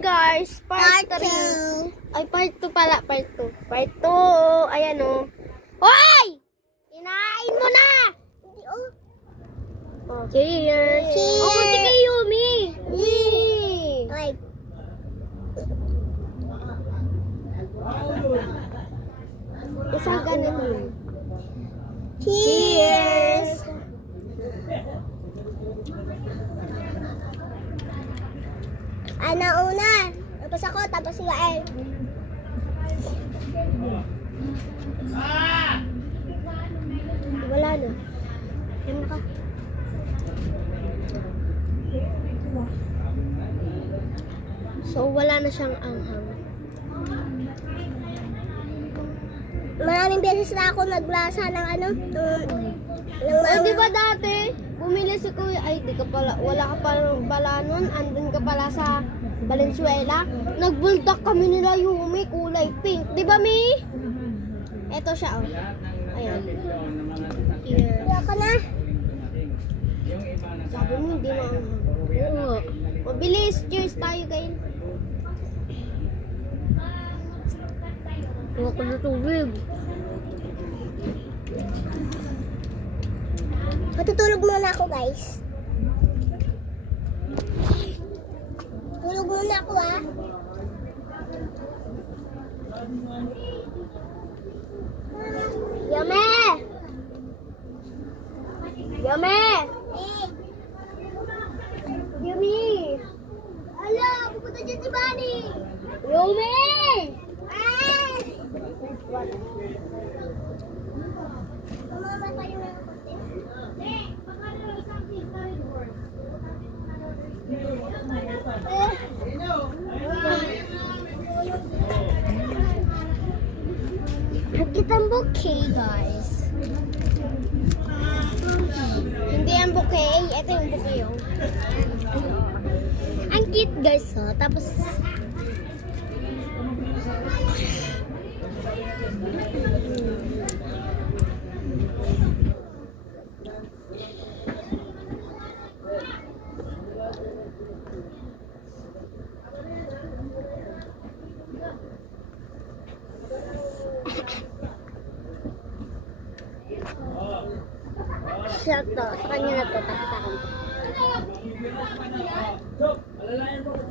guys, part 3. Ay, part 2 pala, part 2. Part 2, ayan o. Hoy! Inain mo na! Oh, cheers! Cheers! Oh, munti kay Yumi! Yee! Ay, Isa ganito. cheers! Ana una. Tapos ako, tapos si Gael. Wala na. Ayan ka. So, wala na siyang anghang. Maraming beses na ako naglasa ng ano, Oh, di ba dati, bumili si Kuya, ay, di ka pala, wala ka pala nun, andun ka pala sa Valenzuela. Nagbuldak kami nila Yumi, kulay pink. Di ba, Mi? Eto siya, oh. Ayan. Here. Ayoko na. Sabi mo, hindi mo ang... Oo. Mabilis, cheers tayo, kayo. Huwag ko na tubig. Matutulog muna ako, guys. Tulog muna ako, ah. Yumi! Yumi! Hey! Yumi! Ala, pupunta dyan si Bunny! Yumi! Ay! Mamamatay na ako. Nakita ang bouquet, guys. Hindi ang bouquet. Ito yung bouquet, oh. Ang cute, guys, oh. Tapos... siya to. Sa kanya na to. Tapos sa akin to.